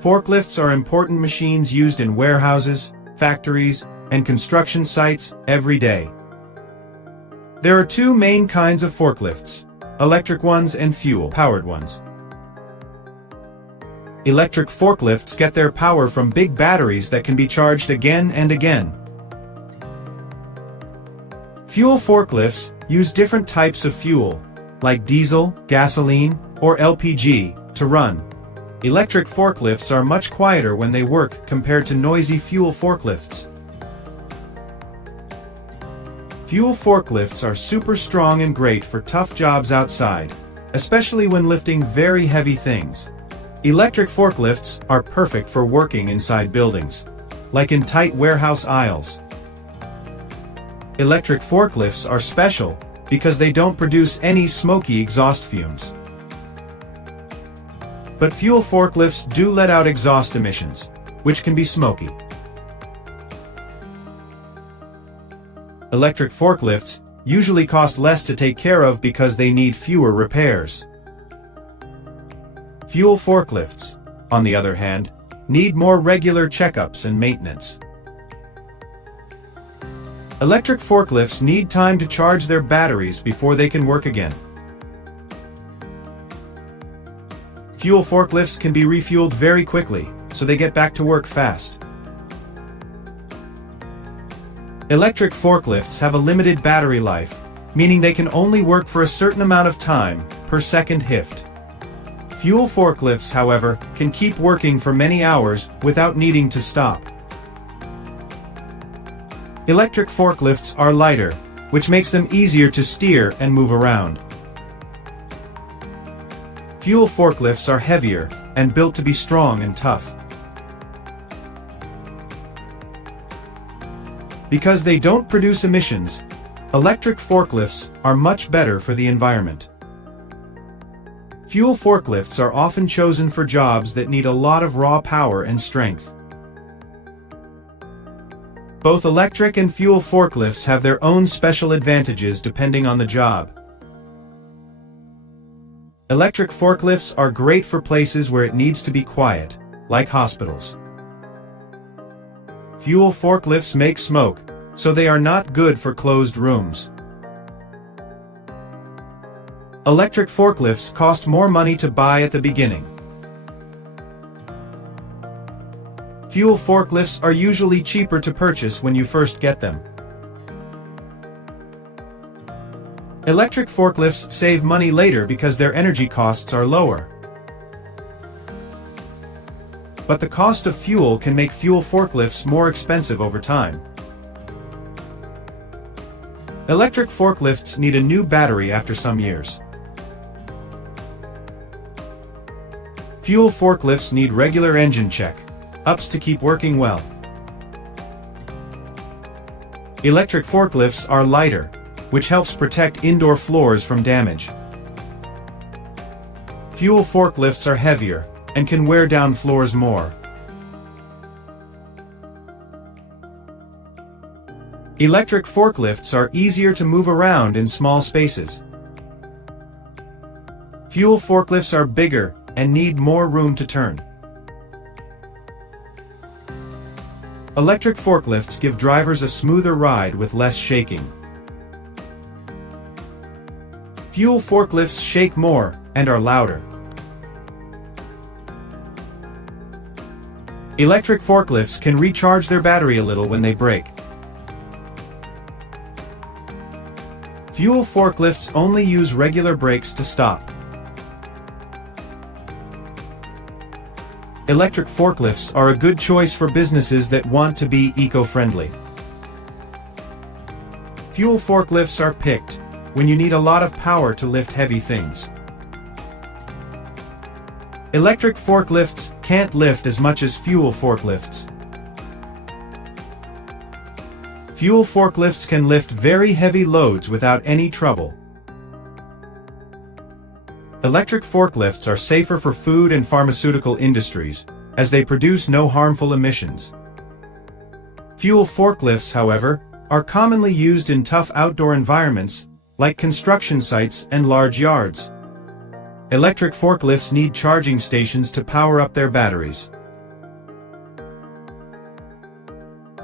Forklifts are important machines used in warehouses, factories, and construction sites every day. There are two main kinds of forklifts: electric ones and fuel-powered ones. Electric forklifts get their power from big batteries that can be charged again and again. Fuel forklifts use different types of fuel, like diesel, gasoline, or LPG, to run. Electric forklifts are much quieter when they work compared to noisy fuel forklifts. Fuel forklifts are super strong and great for tough jobs outside, especially when lifting very heavy things. Electric forklifts are perfect for working inside buildings, like in tight warehouse aisles. Electric forklifts are special because they don't produce any smoky exhaust fumes. But fuel forklifts do let out exhaust emissions, which can be smoky. Electric forklifts usually cost less to take care of because they need fewer repairs. Fuel forklifts, on the other hand, need more regular checkups and maintenance. Electric forklifts need time to charge their batteries before they can work again. Fuel forklifts can be refueled very quickly, so they get back to work fast. Electric forklifts have a limited battery life, meaning they can only work for a certain amount of time per second lift. Fuel forklifts, however, can keep working for many hours without needing to stop. Electric forklifts are lighter, which makes them easier to steer and move around. Fuel forklifts are heavier and built to be strong and tough. Because they don't produce emissions, electric forklifts are much better for the environment. Fuel forklifts are often chosen for jobs that need a lot of raw power and strength. Both electric and fuel forklifts have their own special advantages depending on the job. Electric forklifts are great for places where it needs to be quiet, like hospitals. Fuel forklifts make smoke, so they are not good for closed rooms. Electric forklifts cost more money to buy at the beginning. Fuel forklifts are usually cheaper to purchase when you first get them. Electric forklifts save money later because their energy costs are lower. But the cost of fuel can make fuel forklifts more expensive over time. Electric forklifts need a new battery after some years. Fuel forklifts need regular engine check-ups to keep working well. Electric forklifts are lighter, which helps protect indoor floors from damage. Fuel forklifts are heavier and can wear down floors more. Electric forklifts are easier to move around in small spaces. Fuel forklifts are bigger and need more room to turn. Electric forklifts give drivers a smoother ride with less shaking. Fuel forklifts shake more and are louder. Electric forklifts can recharge their battery a little when they break. Fuel forklifts only use regular brakes to stop. Electric forklifts are a good choice for businesses that want to be eco-friendly. Fuel forklifts are picked when you need a lot of power to lift heavy things. Electric forklifts can't lift as much as fuel forklifts. Fuel forklifts can lift very heavy loads without any trouble. Electric forklifts are safer for food and pharmaceutical industries, as they produce no harmful emissions. Fuel forklifts, however, are commonly used in tough outdoor environments, like construction sites and large yards. Electric forklifts need charging stations to power up their batteries.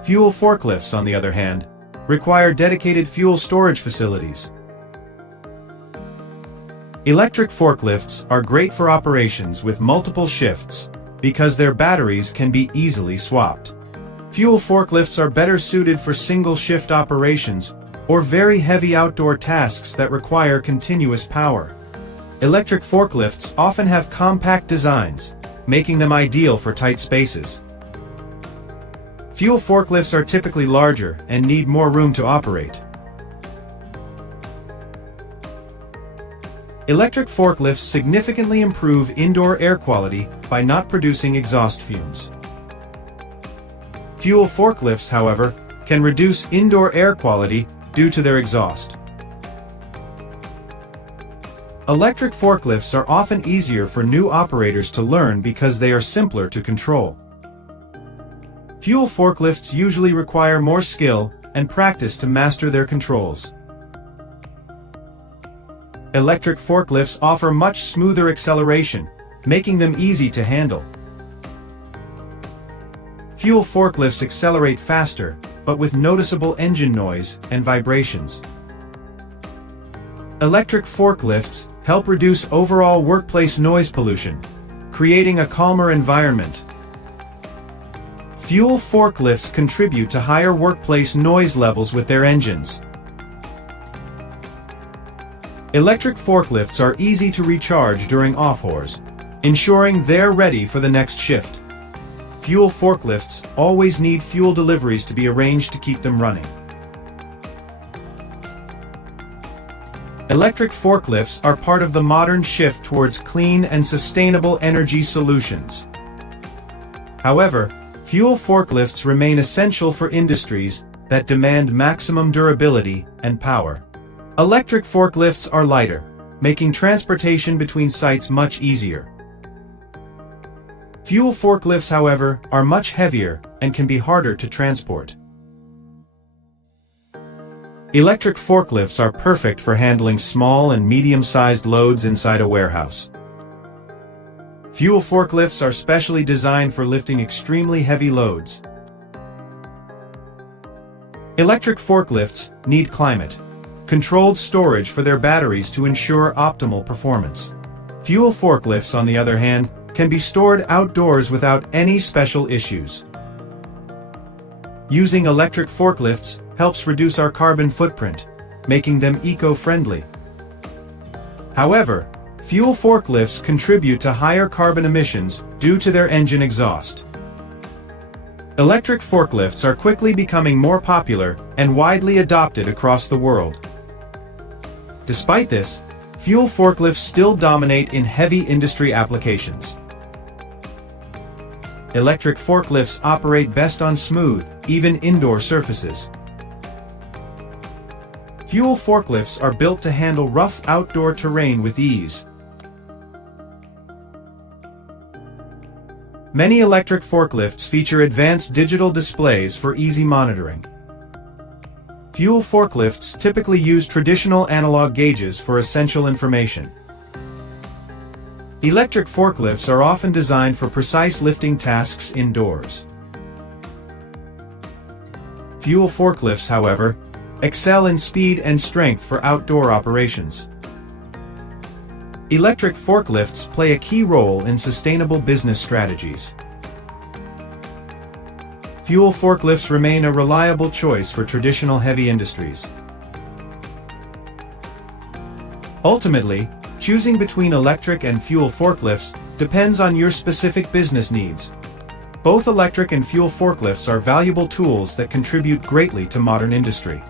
Fuel forklifts, on the other hand, require dedicated fuel storage facilities. Electric forklifts are great for operations with multiple shifts because their batteries can be easily swapped. Fuel forklifts are better suited for single-shift operations or very heavy outdoor tasks that require continuous power. Electric forklifts often have compact designs, making them ideal for tight spaces. Fuel forklifts are typically larger and need more room to operate. Electric forklifts significantly improve indoor air quality by not producing exhaust fumes. Fuel forklifts, however, can reduce indoor air quality due to their exhaust. Electric forklifts are often easier for new operators to learn because they are simpler to control. Fuel forklifts usually require more skill and practice to master their controls. Electric forklifts offer much smoother acceleration, making them easy to handle. Fuel forklifts accelerate faster, but with noticeable engine noise and vibrations. Electric forklifts help reduce overall workplace noise pollution, creating a calmer environment. Fuel forklifts contribute to higher workplace noise levels with their engines. Electric forklifts are easy to recharge during off-hours, ensuring they're ready for the next shift. Fuel forklifts always need fuel deliveries to be arranged to keep them running. Electric forklifts are part of the modern shift towards clean and sustainable energy solutions. However, fuel forklifts remain essential for industries that demand maximum durability and power. Electric forklifts are lighter, making transportation between sites much easier. Fuel forklifts, however, are much heavier and can be harder to transport. Electric forklifts are perfect for handling small and medium-sized loads inside a warehouse. Fuel forklifts are specially designed for lifting extremely heavy loads. Electric forklifts need climate-controlled storage for their batteries to ensure optimal performance. Fuel forklifts, on the other hand, can be stored outdoors without any special issues. Using electric forklifts helps reduce our carbon footprint, making them eco-friendly. However, fuel forklifts contribute to higher carbon emissions due to their engine exhaust. Electric forklifts are quickly becoming more popular and widely adopted across the world. Despite this, fuel forklifts still dominate in heavy industry applications. Electric forklifts operate best on smooth, even indoor surfaces. Fuel forklifts are built to handle rough outdoor terrain with ease. Many electric forklifts feature advanced digital displays for easy monitoring. Fuel forklifts typically use traditional analog gauges for essential information. Electric forklifts are often designed for precise lifting tasks indoors. Fuel forklifts, however, excel in speed and strength for outdoor operations. Electric forklifts play a key role in sustainable business strategies. Fuel forklifts remain a reliable choice for traditional heavy industries. Ultimately, choosing between electric and fuel forklifts depends on your specific business needs. Both electric and fuel forklifts are valuable tools that contribute greatly to modern industry.